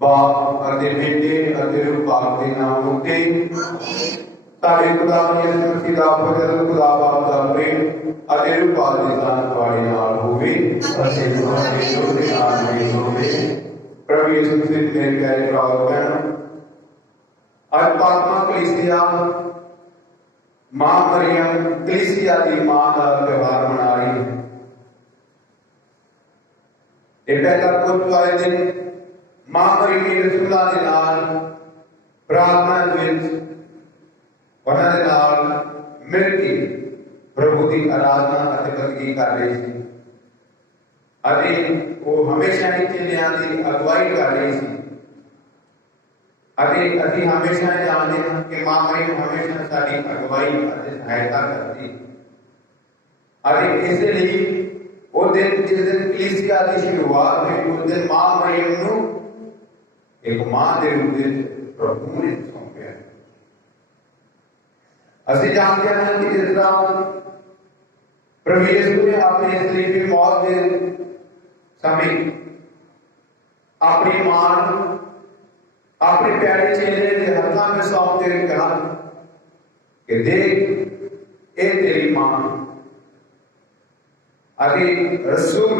बाप अते बेटे अते रूपाल के नाम होते सारे खुदा यीशु मसीह दा फजल खुदा बाप दा प्रेम अते रूपाल दे साथ वाले नाल होवे अते तुम्हारे जोड़े नाल भी होवे। प्रभु यीशु मसीह मेरे प्यारे भराओ बहनों, आज पात्मा कलीसिया मां मरियम कलीसिया दी मां दा त्योहार मना रही है। ये पहला पुरब वाले दिन मां मरियम रसूला दे नाल प्रार्थना विच उन्हां दे नाल मिल के प्रभु की आराधना अते बंदगी कर रही थी अते वो हमेशा ही चेलियां की अगुवाई कर रही थी। अते असीं हमेशा जानते हैं कि मां मरियम हमेशा साडी अगुवाई अते सहायता करती। अते इसलिए वो दिन जिस दिन कलीसिया की शुरुआत हुई उस दिन मां मरियम नूं एक मां के रूप में प्रभु ने सौंपया। असं जानते हैं कि जिस तरह प्रभु यीशु ने अपनी सलीबी मौत के समय अपनी मां अपने प्यारे चेले के हाथों में सौंप के कहा कि देख ये तेरी मां। अरे रसूल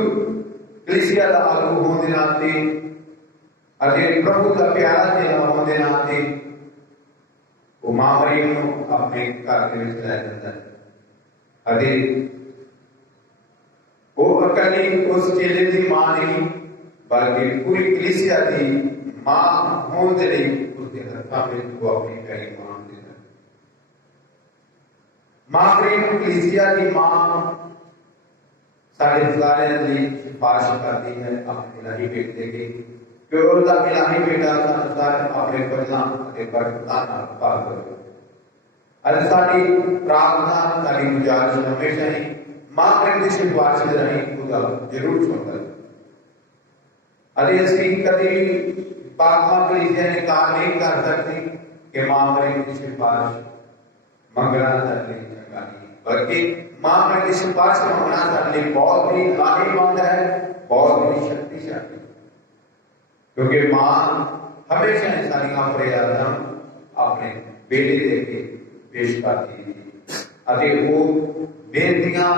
कलीसिया का आगू होने के नाते अरे प्रभु का प्यारा चेला होने के नाते वो मां मरियम को अपने घर के विच लै जाता है। अरे वो अकेली उस चेले की मां नहीं बल्कि पूरी कलीसिया की मां होने के लिए उसके हाथों में वो अपनी प्यारी मां देता है। मां मरियम कलीसिया की मां सारे सारे लिए सिफारिश करती है अपने इलाही बेटे की कि उसका इलाही बेटा संसार अपने फजलों के बरकतां नाल भर करो। अज साडी प्रार्थना साडी गुजारिश हमेशा ही मां मरियम की सिफारिश के राही खुदा जरूर सुनता है। अरे असीं कभी भी पात्मा कलीसिया ने काम नहीं कर सकती कि मां मरियम की सिफारिश मंगना करनी चंगा नहीं, बल्कि मां मरियम की सिफारिश मंगना करने बहुत ही लाभेमंद है, बहुत ही शक्तिशाली। क्योंकि मां हमेशा इंसानी फरियादां अपने बेटे देके पेश करती थी अते वो बेनतियां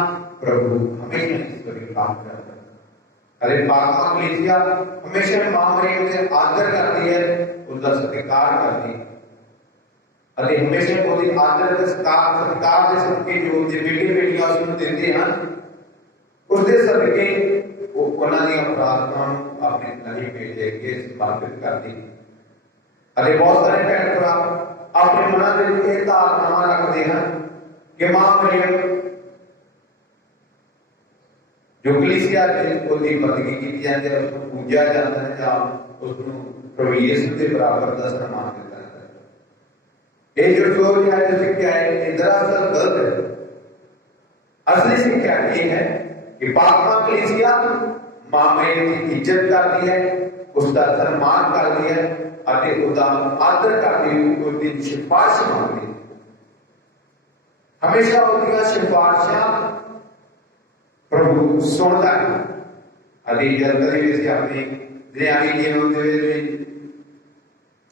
प्रभु हमेशा ईश्वरी काम करता है। अरे पात्मा कलीसिया हमेशा मां मरियम से आदर करती है, उसका सत्कार करती है अरे हमेशा कोई आदर सत्कार के सदके जो बेटे बेटियां उसको देते हैं उसके सदके वो उन्होंने प्रार्थना अपने इलाही बेटे के समर्पित कर दी। अरे बहुत सारे भैन भरा अपने मन में धारणा रखते हैं कि मां मरियम जो कलीसिया उसकी बंदगी की जाती है, उसको पूजा जाता है या उसको प्रभु यीशु के बराबर का सम्मान दिया जाता है। ये जो सोच है जो शिक्षा है ये दरअसल गलत है। असली शिक्षा ये है कि पात्मा कलीसिया मां मरियम की इज्जत करती है, उसका सम्मान करती है अते उसका आदर करती है, उसकी सिफारिश मांगती है। हमेशा उसकी सिफारिशां प्रभु सुनता है। अभी जब कभी अपनी दुनियावी जीवन के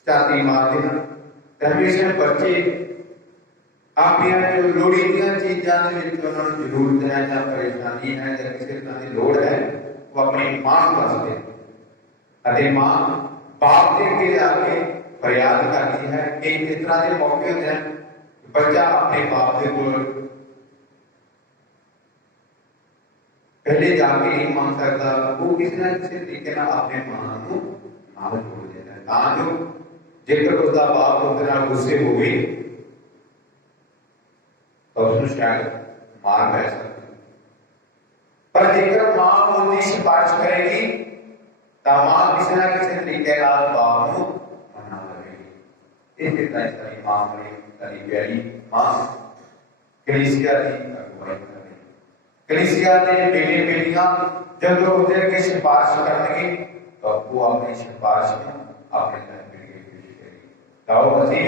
छाती मारते हैं। हमेशा बच्चे अपनी जो लोड़ीदियां चीज़ों के उन्होंने जरूरत है या परेशानी है या किसी तरह की लोड़ है वो अपनी मां को दसते हैं। मां बाप के अगे जाके फरियाद करती है कि इस तरह के मौके होते हैं बच्चा अपने बाप के को पहले जाके नहीं मांग सकता, वो किसी न किसी तरीके अपने मां को नाल जोड़ देता है तां जो जेकर उसका बाप उसके गुस्से हो गई तो उसको शायद मार पै सकती, पर जेकर मां उसकी सिफारिश करेगी तो मां किसी न किसी तरीके बाप को मना लेगी। इस तरह सारी मां बड़ी सारी प्यारी मां कलीसिया की अगुवाई कर रही। कलीसिया के बेटे बेटियां जब लोग उसके अगे सिफारिश करेंगे तो वो अपनी सिफारिश में अपने ताओ मसीह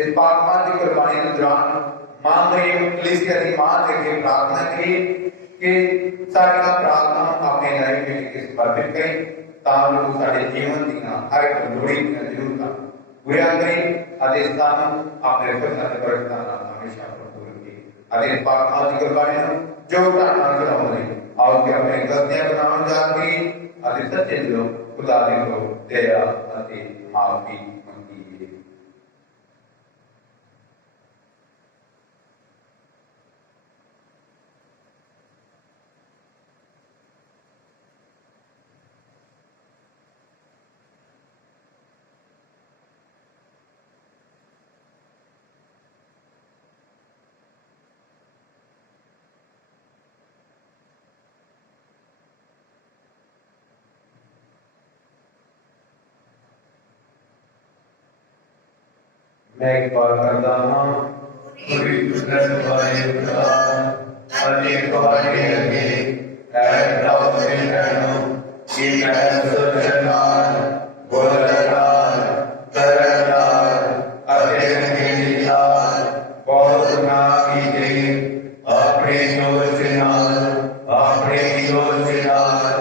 इस पाकमान की कुर्बानी के दौरान मां मरियम कलीसिया की मां के लिए प्रार्थना की कि सारी प्रार्थना अपने लाइफ के लिए समर्पित करें ताकि सारे जीवन दी हर एक लोड़ी दी जरूरत पूरा करें आदेश स्थान अपने फैसला बरकता हमेशा पूर्ण की आदेश पाकमान की कुर्बानी जो प्रार्थना कराओगे और के अपने गलतियां बनाने जाती आदेश सच्चे दिलों खुदा दे को दया अति माफी मैं एक बार करता हूँ पूरी कुदरत वाले खुदा अनेक वाले अगे ऐसा रहना कि मैं सोचनार बोलनार करनार अध्ययन के लिए बहुत ना कीजिए अपने दोषनार अपने दोषनार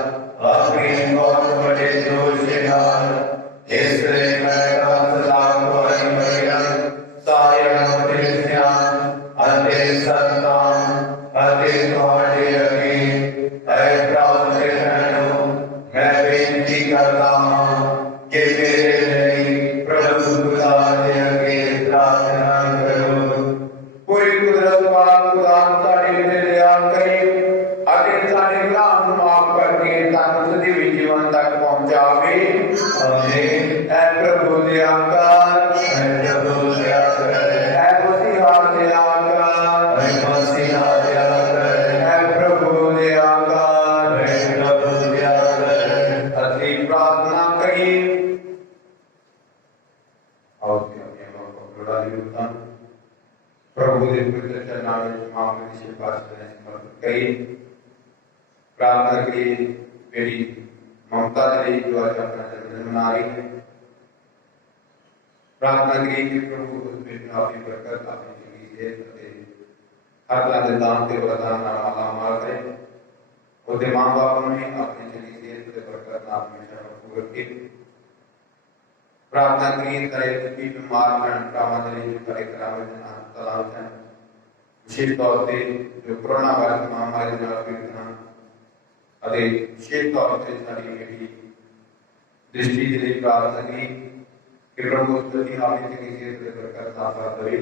अपने बहुत बड़े दोषनार इसलिए मैं प्रार्थना के लिए मेरी ममता के लिए जो आज अपना जन्मदिन मना रही है प्रार्थना के लिए प्रभु उसमें आपकी बरकत आपकी जिंदगी से हर तरह के दान के वरदान माला मार करें उसके माँ बाप ने अपनी जिंदगी से बरकत आपने भरपूर रखी। प्रार्थना के लिए तरह की बीमार विशेष तौर से जो कोरोना वायरस महामारी पीड़ित विशेष तौर से सारी बेटी दृष्टि के लिए प्रार्थना की कि प्रभु स्तुति आपने जिंदगी से बरकत साथ दे।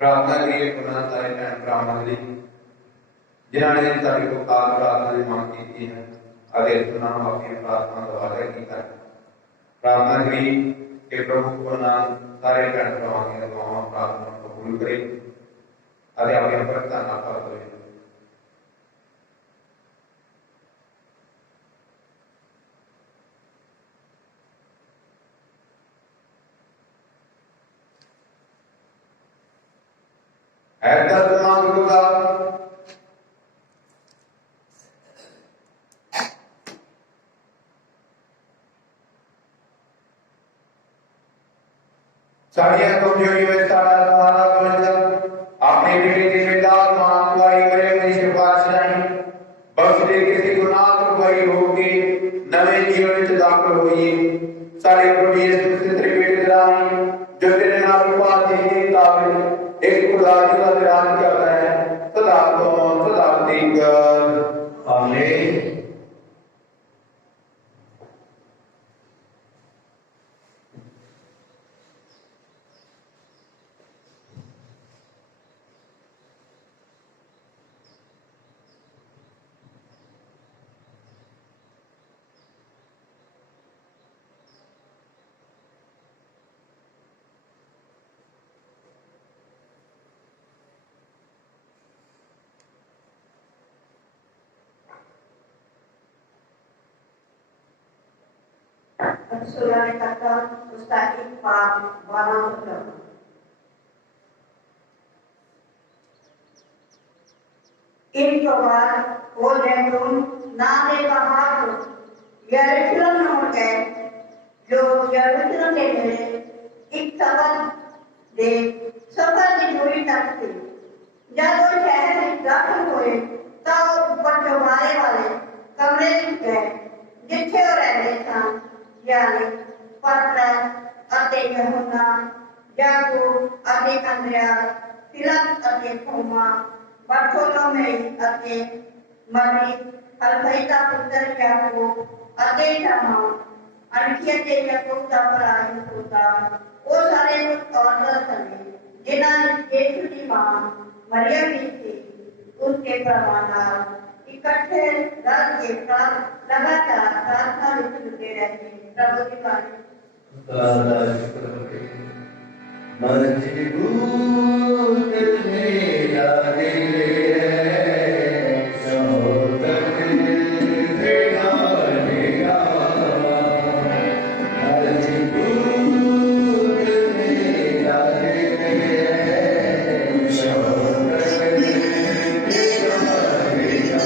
प्रार्थना के लिए पुनः सारे भैन भरा मंडली जिन्होंने सारी को काल प्रार्थना की मांग की है आदेश सुना अपनी प्रार्थना दोबारा की कर प्रार्थना करी कि प्रभु पुनः सारे भैन भरावां की दुआवां प्रार्थना कबूल करे अरे अपनी बरकत ना कर दे। साड़ियां कमजोरी में साड़ा तुम्हारा बंजा अपने बेटे के बेदार मां को आई मरे में सिफारिश नहीं बख्श दे किसी गुनाह को भाई होगी आमीन। Surah Al-Kahf Mustaqim Bab 12. इनके बाद वो जैतून ना दे पहाड़ यरूशलेम में गए जो यरूशलेम के मेरे एक सफर की दूरी तक थी। जब वो शहर में दाखिल हुए तब ऊपर चौबारे वाले कमरे में गए जिथे वो रहते सन, यानी पतरस अते यूहन्ना, याकूब अते अंद्रयास, फिलिप अते थोमा, बरथोलोमेई अते मत्ती, हलफई दा पुत्र याकूब अते शमौन, अनकिया ते याकूब दा भरा यहूदा, वो सारे लोग औरतां सने जिन्हां यीशु की मां मरियम भी थी, उसके परवानार इकट्ठे रल के लगातार प्रार्थना में जुटे रहते। प्रभु की बाणी। मजबूत मेरा दिल है, शौकत दिलाने का। मजबूत मेरा दिल है, शौकत दिलाने का।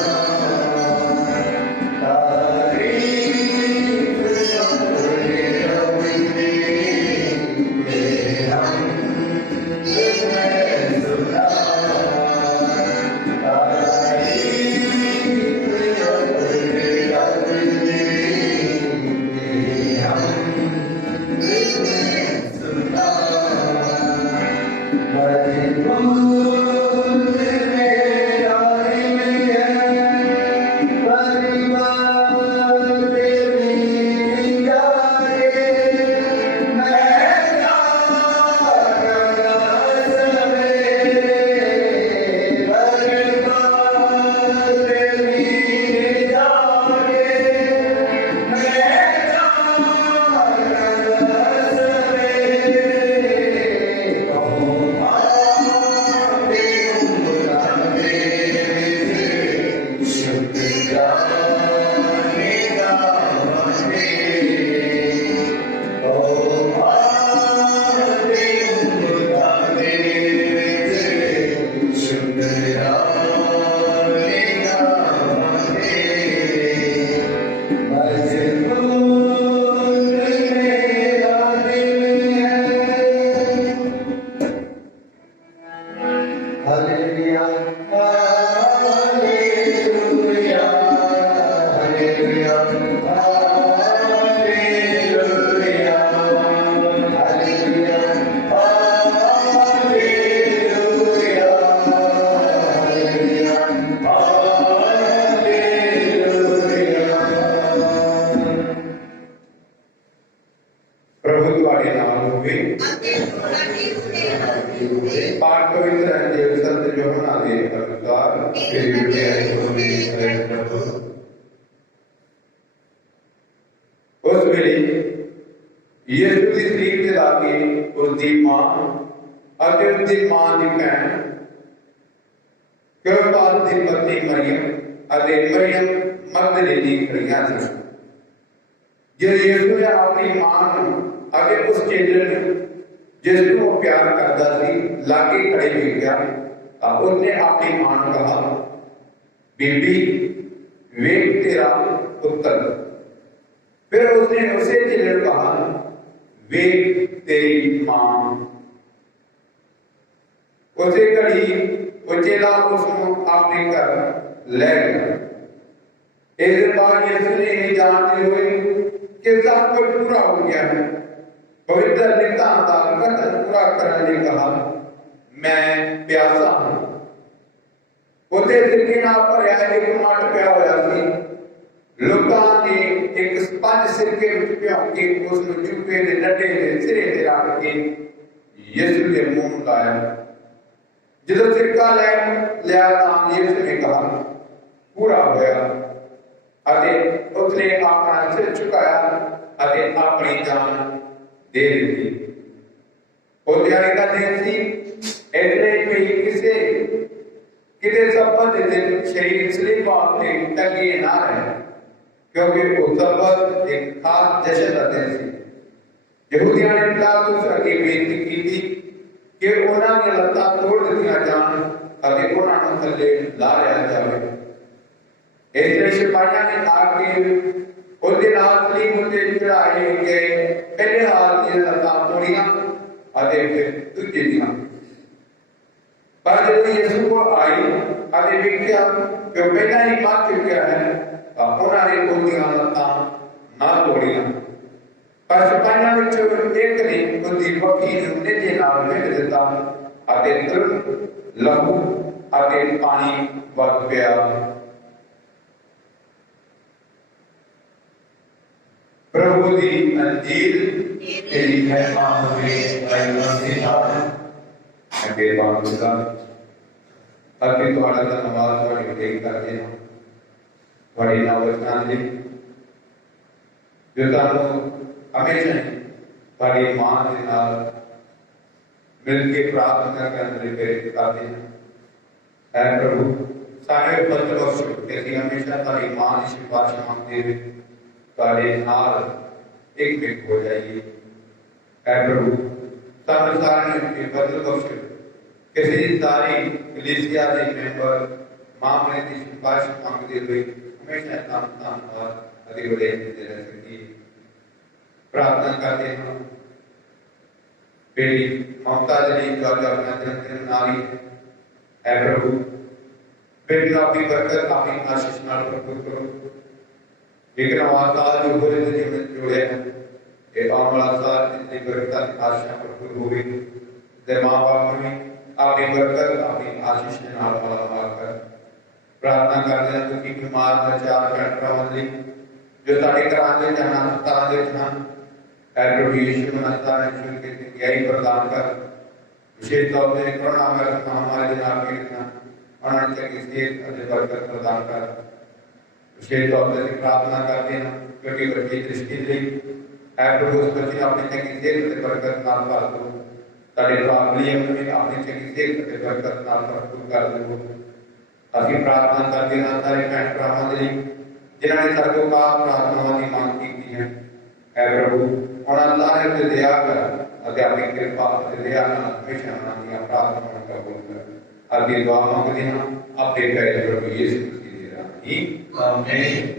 उस वेले यीशु की शरीर के लागे उसकी मां और उसकी मां की भैन क्लोपास की पत्नी मरियम और मरियम मगदलेनी खड़ियां थी। जो यीशु ने अपनी मां आगे उस चेले ने जिसको प्यार करता थी लागे खड़े देखा तो उसने अपनी मां को कहा, बीबी वेख तेरा पुत्र। फिर उसने उसे चेले को कहा, वेख तेरी मां। उसे घड़ी वो चेला उसको अपने घर ले गया। इस बार यीशु ने ये जानते हुए कि सब कुछ पूरा हो गया है, पवित्र निकाह का कथन पूरा करने कहा, मैं प्यासा हूं। उसे सिरके नाल भरिया एक मट पिया होया सी। लोकां ने एक स्पंज सिरके विच भिओ के उसनूं चुप्पे दे डंडे दे सिरे ते रख के यीशु दे मूंह नूं लाया। जदों सिरका लिया तां यीशु ने कहा पूरा होया अते उसने अपना सिर झुकाया अते अपनी जान दे दी। वो दिहाड़ी का दिन सी, इसलिए कोई किसी सबत दे शरीर सलीब वास्ते टंगे ना रहे, क्योंकि वो सबत एक खास जश्न का दिन सी। यहूदियों ने पिलातुस अगे बेनती की थी कि उन्हां दी लत्तां तोड़ दित्तियां जाण अते उन्हां नूं थल्ले ला लिया जावे। इसलिए सिपाहियां ने आके उसदे नाल सलीब उत्ते चढ़ाए गए पहले हाल दी लत्तां तोड़ियां अते फिर दूजे दियां। पर जब यीशु को आई अते वेख्या कि पहला ही मर चुकिया है तो उन्होंने उसदियां लत्तां ना तोड़ियां। पर सिपाहियां विचों एक ने उसदी बखी नूं नेजे नाल फेर दित्ता अते तुरंत लहू अते पानी वग पिया। प्रभु दी अंजील तेरी महिमा होवे ऐ मसीह। अगे बांधूंगा अगे तुहाड़ा धन्नवाद तुहाडी उटेक करते हैं तुहाडे नाम वचनां दे जो तुहानूं हमेशा ही तुहाडी मां दे नाल मिल के प्रार्थना करने दे प्रेरित करते हैं। ऐ प्रभु सारे फजल और शुक्र के असीं हमेशा तुहाडी मां दी सिफारिश मंगदे हुए तुहाडे नाल एकमिक हो जाइए। ऐ प्रभु सानूं सारिआं नूं फजल बख्श किसी सारी कलीसिया के मेंबर मामले की सिफारिश मांगते हुए हमेशा धन्यवाद अति बड़े देते रह सकी। प्रार्थना करते हैं बेटी ममता जी जो आज अपना जन्मदिन मना रही है। ऐ प्रभु बेटी आपकी बरकत आपकी आशीष नाल भरपूर करो। एक नवा साल जो हो रहे जीवन जोड़े हैं ये आने वाला साल जितनी बरकत आशीष भरपूर होगी। माँ बाप में आपकी बरकत आपकी आशीष के नाल मार कर प्रार्थना करते हैं क्योंकि बीमार लाचार भैन भरावां लई जो साडे घरां दे जाना अस्पतालां दे विच हन। ऐ प्रभु यीशु मसीह ने चुन के चंगियाई प्रदान कर विशेष तौर पर कोरोना वायरस महामारी के नाल पीड़ित हैं उन्हां नूं चंगी सेहत अते बरकत प्रदान कर। विशेष तौर पर प्रार्थना करते हैं क्योंकि बच्चे दृष्टि लई ऐ प्रभु उस बच्चे नूं अपनी चंगी सेहत अते बरकत नाल भर दो। साडे फैमिली में अपनी चंगी सेहत अते बरकत नाल भरपूर कर दो। असीं प्रार्थना करते हैं सारे भैन भरावां दे लई जिन्हां ने साडे कोल प्रार्थनावां दी मांग कीती है। ऐ प्रभु उन्हां सारे ते दया कर अते अपनी कृपा अते दया नाल हमेशा उन्हां दी प्रार्थनावां कबूल कर। अगे दुआ मंगदे हां अपने प्यारे प्रभु यीशु मसीह दे नाम। आमीन।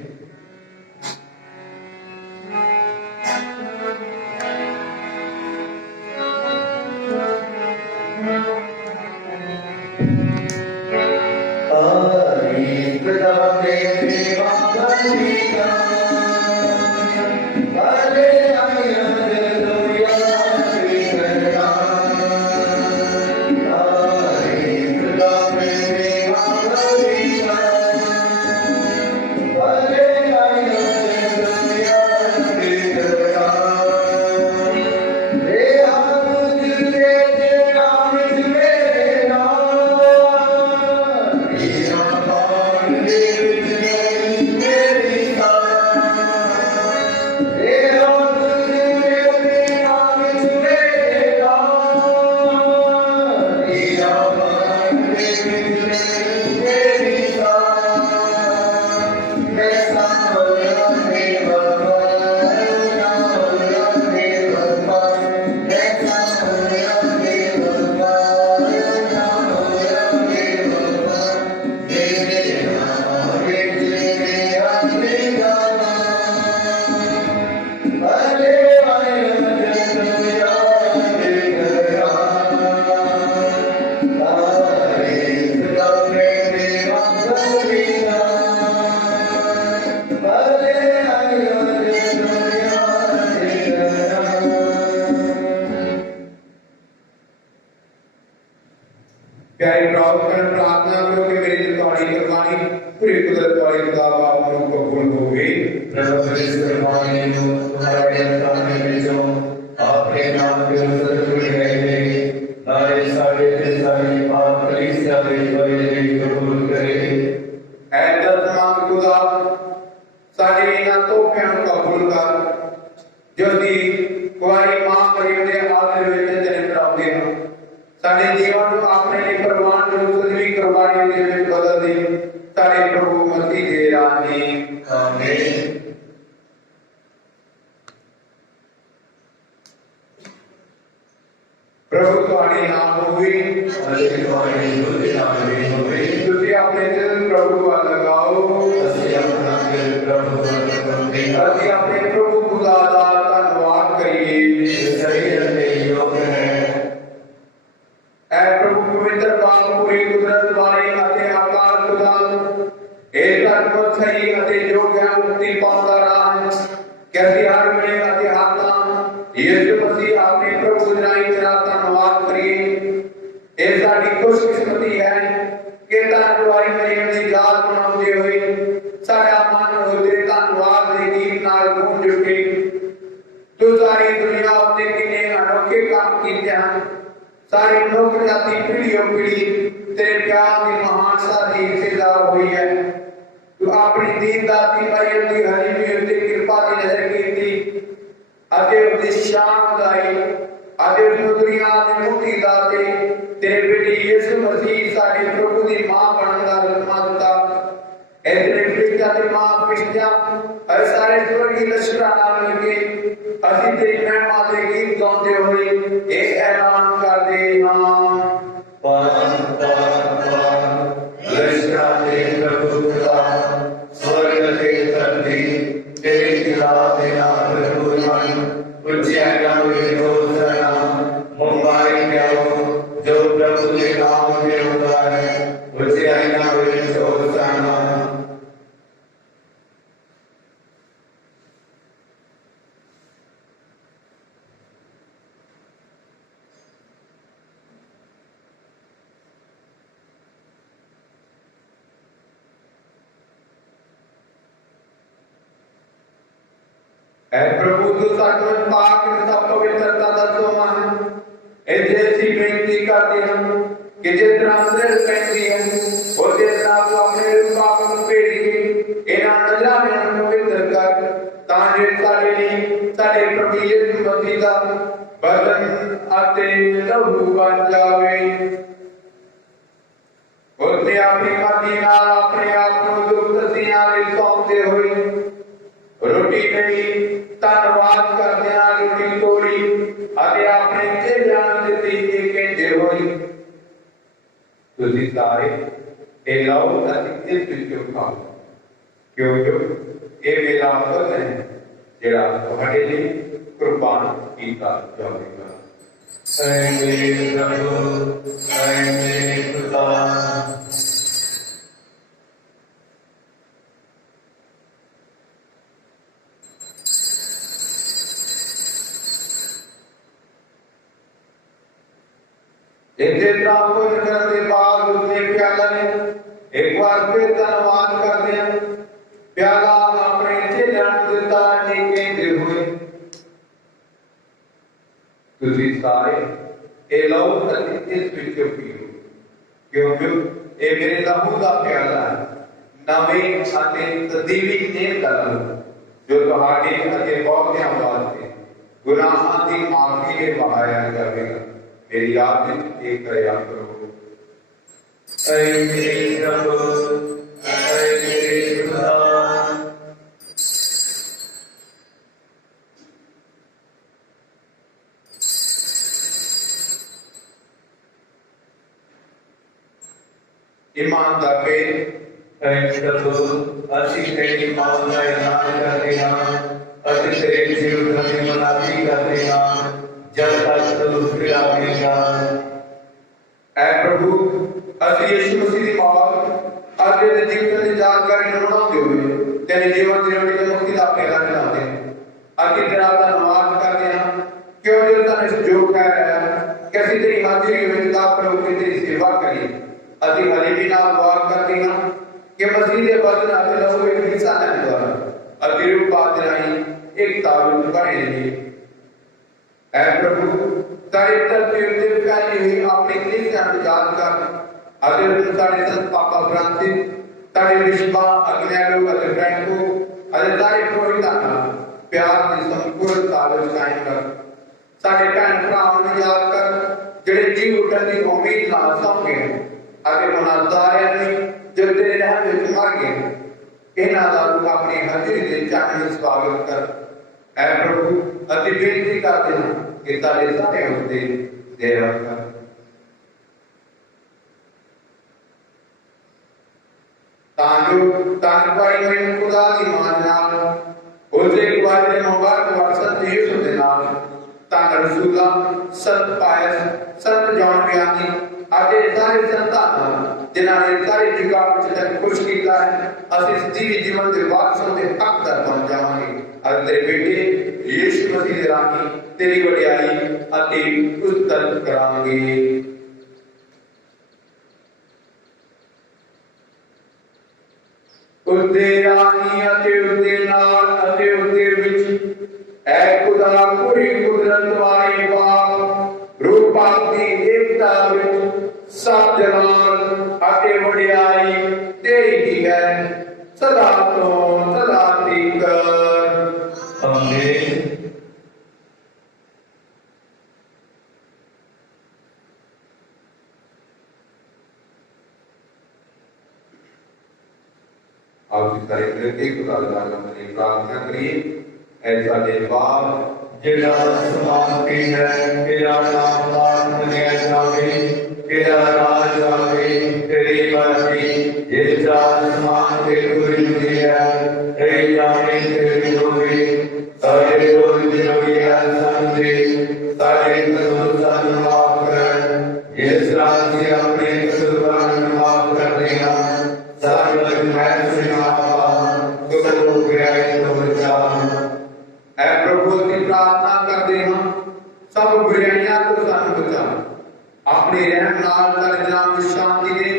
Hallelujah. ਸਾਡੇ ਇਹਨਾਂ ਤੋਹਫਿਆਂ ਨੂੰ ਕਬੂਲ ਕਰ ਜੋ ਕਿ ਕੁਆਰੀ ਮਾਂ ਮਰੀਮ ਦੇ ਆਦਰ ਵਿੱਚ ਤੇਰੇ ਕਰਾਉਂਦੇ ਹਾਂ। ਸਾਡੇ ਜੀਵਨ ਨੂੰ ਆਪਣੇ ਲਈ ਪ੍ਰਵਾਨ ਜੋ ਸਜਵੀ ਕੁਰਬਾਨੀ ਦੇ ਵਿੱਚ ਬਦਲ ਦੇ। ਸਾਡੇ ਪ੍ਰਭੂ ਮਸੀਹ ਦੇ ਰਾਹੀਂ ਆਮੀਨ। प्रभु तुम्हारी नाम होगी तुझे अपने दिल प्रभु को लगाओ अपने प्रभु खुदा दा धन्यवाद करिए। ऐ प्रभु पवित्र बाप पूरी कुदरत वाले अते आकार खुदा एक अद्भुत सही अते योग्य मुक्ति पाउंदा राह कैसे हर में अते हाथा यीशु मसीह अपने प्रभु जनाई तेरा धन्यवाद करिए। ये साडी खुशकिस्मती है कि धन्यवाद मरियम दी याद मनाउंदे होए साडा मन होते धन्यवाद दे गीत नाल गूंज उठे। तू सारी दुनिया उत्ते किन्ने अनोखे काम कीते हैं। सारी लोक जाति पीढ़ियों पीढ़ी तेरे प्यार की महान साधी हिस्सेदार हुई है। तू अपनी दीन दाती मरियम दी हरीमी उत्ते कृपा दी नजर कीती अते उसकी शान दाई अते उस दुनिया दे मुक्ति दाते तेरे बेटे यीशु मसीह साडे प्रभु दी मां बनन दा रत्मा दिता। ऐसे फिरता ते मां पिछया हर सारे स्वर्गीय लश्करां नाल मिलके असि तेरी महिमा दे गीत गाउंदे होए ए ऐलान करदे हां लश्करां दे प्रभु खुदा स्वर्ग ते धरती तेरे खिलाफ दे नाम मुंबई में जो प्रभु के नाम में होता है उसे आईना ऐ प्रभु तू सचमुच पाक सब पवित्रता दा सोमा है। ए जैसी बेनती करते हम कि जिस तरह अंदर कहती है और जिस तरह तू अपने पाप को भेज के इन्हां नजरां में पवित्र कर ताकि साडे लिए साडे प्रभु यीशु मसीह दा बदन अते लहू बन जावे। उसने अपनी मर्जी नाल अपने आप को दुख दसियां लई सौंपदे होए रोटी नहीं धन्यवाद करदे रोटी तोड़ी अते अपने चेलियां नूं दित्ती ते कहंदे होए तुसीं सारे ए लाओ अते इस विचों खाओ क्योंकि ये मेरा बदन है जिहड़ा तुहाडे लई कुर्बान कीता जावेगा। ऐ मेरे प्रभु ऐ मेरे खुदा इतना कोई करने बाद उसने प्याला ने एक बार फिर धन्यवाद कर दिया प्याला अपने चेलियां नूं दिता ते कहंदे होए तुसीं सारे ए लो अते इस विचों पीओ क्योंकि ये मेरे लहू दा प्याला है नवीं अते तदीवी नेम दा लहू जो तुहाडे अते बहुतियां वास्ते गुनाहां दी माफी ले बहाया जावेगा। मेरी याद में एक प्रयास करो। ऐ मेरे प्रभु ऐ मेरे खुदा ईमान दा पे ऐ प्रभु ਅਸੀਂ ਤੇਰੀ ਮੌਤ ਦਾ ਐਲਾਨ ਕਰਦੇ ਹਾਂ ਅਸੀਂ ਤੇਰੇ ਜੀਵਨ ਦੀ ਮਨਾਤੀ ਕਰਦੇ ਹਾਂ जब तक तू फिर आवेगा। ऐ प्रभु असि यीशु मसीह दी मौत अते दे जीवन दी जानकारी मनाउंदे होए तेरे जीवन दी रोटी ते मुक्ति दा पेड़ा चढ़ाते हैं अति तेरा धन्यवाद करते हैं क्योंकि तूने जो कह रहा है कि असि तेरी हाजिरी विच दाखल होकर तेरी सेवा करिए। असि हले भी नाल दुआ करते हैं कि मसीह दे बदन अते लहू विच हिस्सा लैण द्वारा अति रूप बात राही एकता विच बने रहिए। ऐ प्रभु सारे धरती उत्ते फैली हुई अपनी कलीसिया नूं याद कर अते साडे संत पापा फ्रांसिस साडे बिशपा अग्नेलो अते फ्रैंको अरे सारे पुरोहितां नाल प्यार की संपूर्ण ताकत कायम कर। सारे भैन भरावां नूं याद कर जिहड़े जी उठण की उम्मीद नाल सौ गए अगे उन्हां सारिआं नूं जो तेरे रहम विच मर गए इन्हां दा तूं अपनी हाज़री दे चानणे स्वागत कर। ऐ प्रभु अति बेनती करदे हां कि साडे सारे उत्ते दया कर। तां पाई होई खुदा दी मान नाल उसदे कुआरे दे मुबारक वरसत यीशु दे नाल तां रसूला संत पायस संत जॉन बयानी आदि सारे संतां नाल जिन्हां ने सारे जगत विच तक खुश कीता है असीं सजीवी जीवन दे वारसां दे हकदार बन जावांगे अते तेरे बेटे यीशु मसीह दे राही तेरी वडियाई अते उस्तत करांगे। उसदे राही अते उसदे नाल अते उसदे विच ऐ खुदा पूरी कुदरत वाले बाप रूपां दी एकता विच सब जलाल अते वडियाई तेरी ही है सदा तो सदा तक। आमीन। आप इस सारे करके खुदा ताला ने प्रार्थना करिए। ऐसा दे बाप जिला आसमान की है तेरा नाम मानिया जावे तेरा राज आवे तेरी मर्जी जिस आसमान पे पूरी हुई है तेरी जाने तेरी होगी सारे रोज दिनों संदे सारे कसूर माफ कर जिस रात से अपने कसूर माफ कर देना सारे मैं सुना तो गया तो बचा। ऐ प्रभु की प्रार्थना करते हैं सब बुराइयां तो सानू बचा अपने रहम नाल कर जनाब शांति दे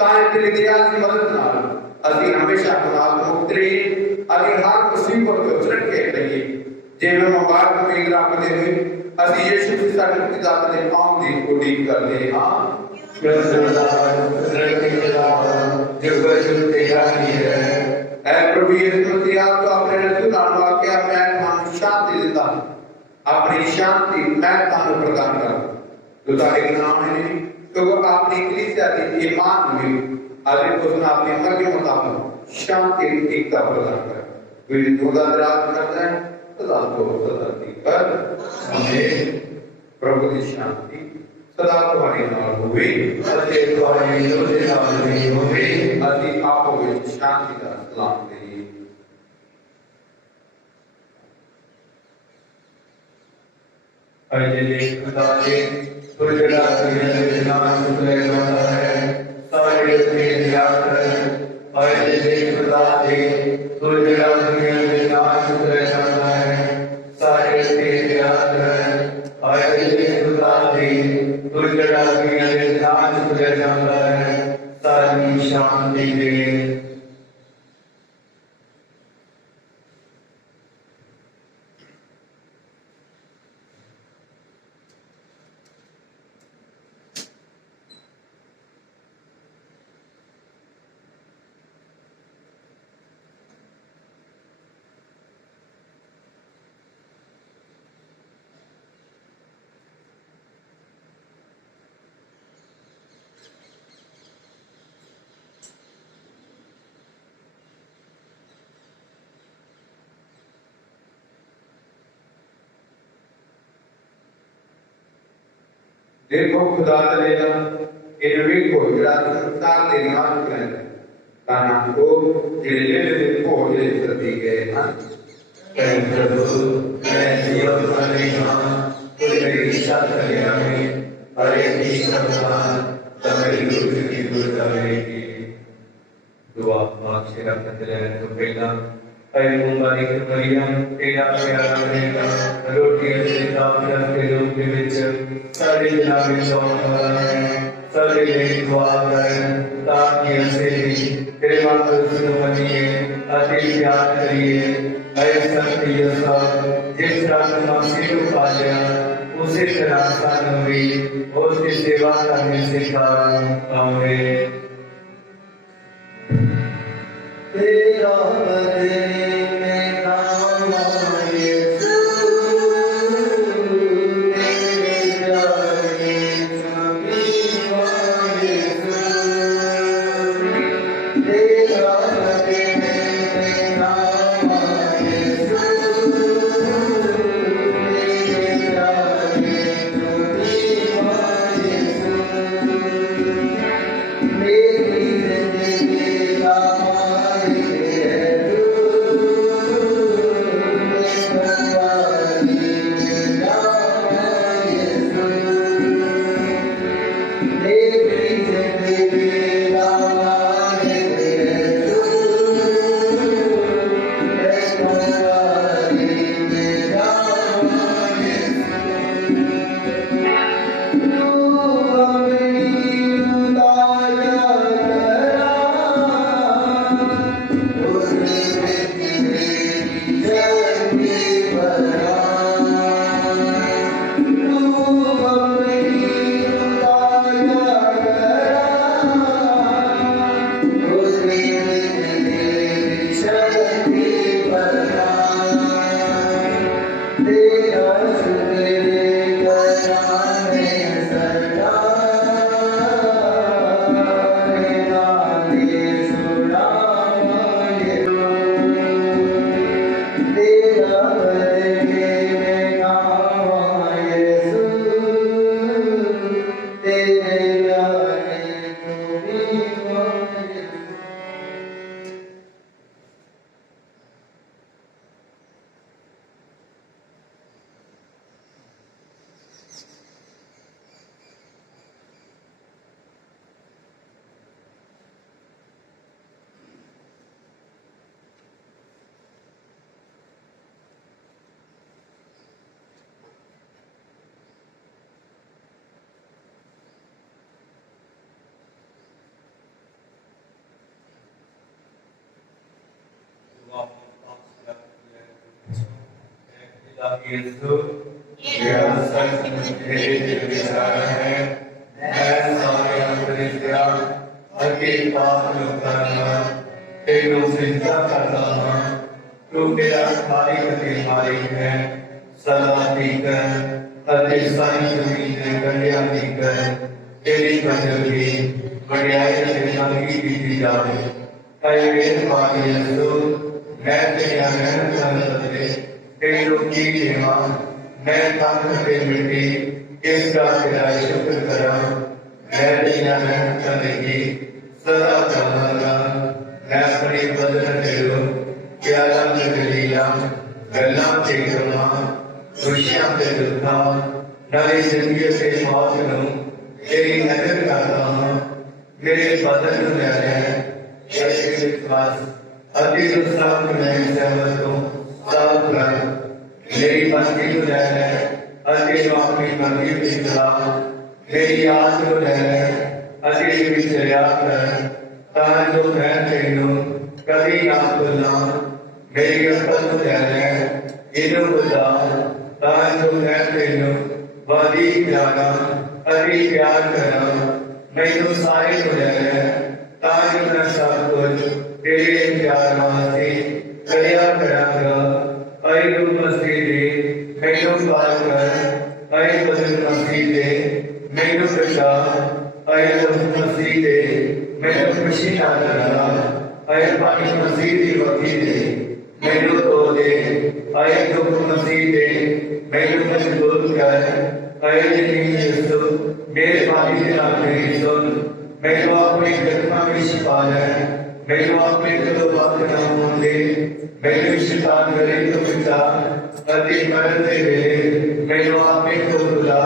ताए तेरी दया की मदद नाल असी हमेशा गुनाह मुक्त रहिए अभी हर मुसीबत को सुरक्षे रहिए जिवें मुबारक उम्मीद रखते हुए असी यीशु की साडे मुक्तिदाता दे नाम दी उम्मीद करते हां। ऐ प्रभु यीशु मसीह आप तो अपने रसूल नाल वाक्या मैं थानू शांति देता अपनी शांति मैं थानू प्रदान कर तो तारे नाम ने तो अपनी कलीसिया की ईमान में अरे उसने अपने मर्जी मुताबिक शांति एकता प्रदान कर कोई दुआ दराज करता है सदा तो सदा पर आमीन। प्रभु की शांति सदा तुम्हारे नाल होवे अते तुम्हारे जोड़े नाल भी होवे अति आपो विच शांति का सलाम करिए। अजय खुदा के तुझला तुझे नाम सुले जाता है सारे तेरे याद अजय खुदा के तुझला तुझे नाम सुले जाता है सारे तेरे याद अजय खुदा के तुझला तुझे नाम सुले जाता है सारी शांति दे। देखो खुदा लेगा इन वीक को जरा संसार दे नाम करेंगे ताना को जिले में को ले सदी गए हैं प्रभु मैं जीवन बनेगा तेरी इच्छा करेगा अरे की समान तमेरी रूह की गुरदावेगी दुआ मांगे रखते रहे तो पहला ऐ मुबारक मरियम तेरा प्यारा बनेगा रोटी से काम करके लोग के बीच सारे जनाब सारे दुआ करें ताकि हमसे तेरे माता सुनो बनिए अति प्यार करिए ऐसा यसा जिस तरह मसीह को पाया उसी तरह सानू भी उसकी सेवा करने सिखा। आमीन। तेरा तब यीशु यह सच मुझे विचार है मैं सारे अंतरिक्षा अति पाप करना तेरो चिंता करता हूँ तू मेरा खाली मालिक है सदा ठीक है अति सारी जमीन ने कल्याण कर तेरी वजह की बढ़ियाई से नंगी की जाए कई वेद पानी यीशु मैं तेरा रहन करते तेरी रोटी देवा मैं ताकत मिट्टी इसका तेरा शुक्र करा मैं तेरा रहन करेगी सदा चलना मैं अपनी बदल तेरो प्याला तेरीला गल्ला तेरा खुशियां ते दुखा नवी जिंदगी से मौत नूं तेरी नजर करता हूं मेरे बदन में रह कैसे विश्वास अति उत्साह में सहमत हूं साथ कर मेरी बंदी को रह अति अपनी बंदी की खिलाफ मेरी आज को रह अति विचर्या कर तान जो मैं तेनू कभी ना भुला मेरी अकल को रह इन्हों बुला तान जो मैं तेनू वादी प्यारा अति प्यार करा मैनू सारे को रह ताज मैं सब कुछ तेरे प्यार वास्ते करिया करांगा ऐ तू मसीह दे मैनू पार कर ऐ बदल मसीह दे मैनू बचा ऐ तू मसीह दे मैनू खुशी ना करा ऐ पानी मसीह दी वकी दे मैनू तो दे ऐ तू मसीह दे मैनू मजबूत कर ऐ यीशु मेरे बानी के नाम में सुन मैनू अपने घटना में छिपा है मैनू अपने कदों बात ना होंगे मैनू शैतान करे तो पिता अति मरण दे वे मैनू अपने को बुला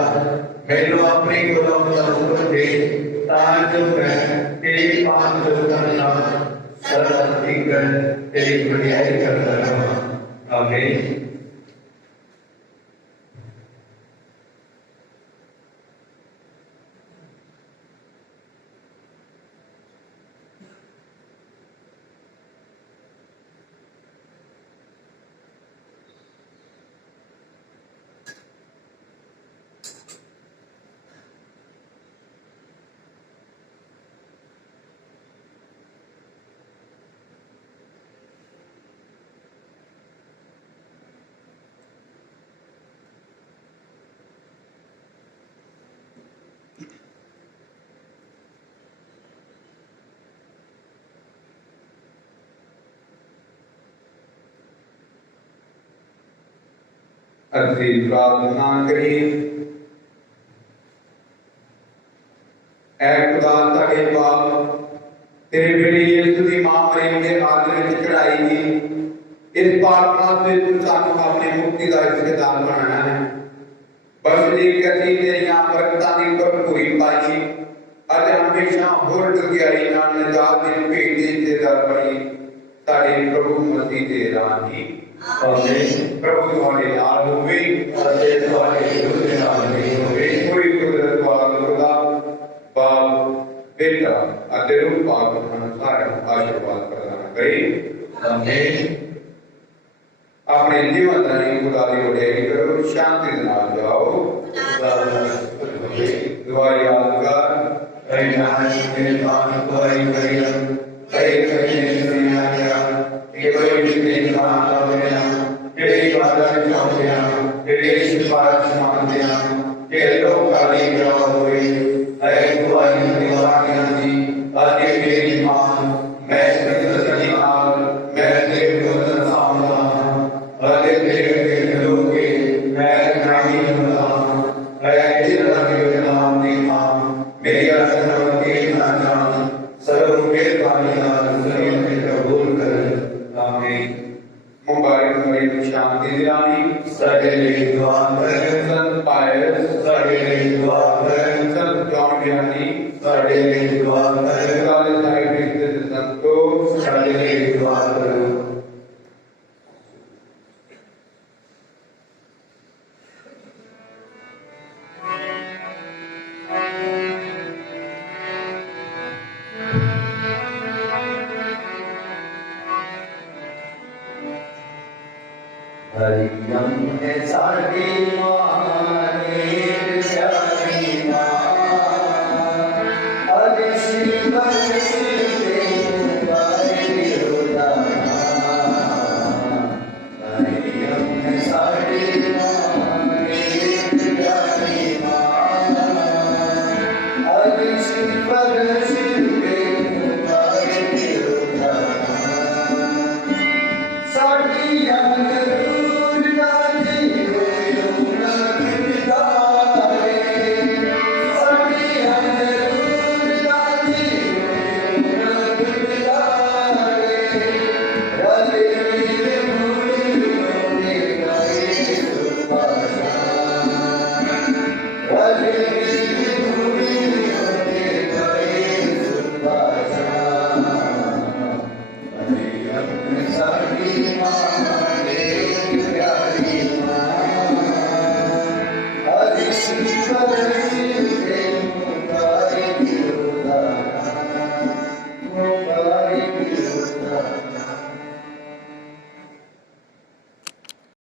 मैनू अपने गुलाम का हुक्म दे ताज जो मैं तेरी पान जो करना सदा कर तेरी बढ़ियाई करता रहा आमीन। अति प्रार्थना करिए ऐ खुदा ताके पाप तेरे बेटे यीशु दी मां मरियम के हाथ में चढ़ाई गई इस प्रार्थना से तू सानू अपनी मुक्ति का हिस्सेदार बनाना है बस जी कसी तेरियां बरकतां दी भरपूरी पाई अज हमेशा होर दुखियाई नाल निजात दी भेट दी हिस्सेदार बनी साडे प्रभु मसीह दे राही आमीन। प्रभु तुम्हारे नाल होवे अते तुम्हारे विरुद्ध नाल नहीं होवे कोई कुदरत वाला खुदा बाप बेटा अते रूप पाक सारे आशीर्वाद प्रदान करे आमीन। अपने जीवन दानी खुदा दी वडेरी करो शांति दे नाल जाओ दुआ याद कर ऐ नाम मेरे पान को आई करियम ऐ करियम दुनिया का ये कोई नहीं मानता मेरा तेरी बात चाहते हैं तेरी सिफारिश मानते हैं तेरे लोग काली जाओ हुए ऐ खुदाई दीवाना जी आदि मेरी मां मैं तेरी नाल मैं तेरे को सामना आदि तेरे लोगे मैं नहीं होता ऐ तेरा नाम दी मां मेरी आत्मा के ना जान सर्व के पानी नाल जमीन में कबूल कर आमीन। मुबारक मरियम शांति दिलानी साडे लिए दुआ करें संत पायस साडे लिए दुआ करें संत जॉन ज्ञानी साडे लिए दुआ करें काले साहिब के संतों साडे लिए दुआ करें। हरियम है साडी मां नीर प्यारी मां हरि श्री भगवती गाई रोदाना गाई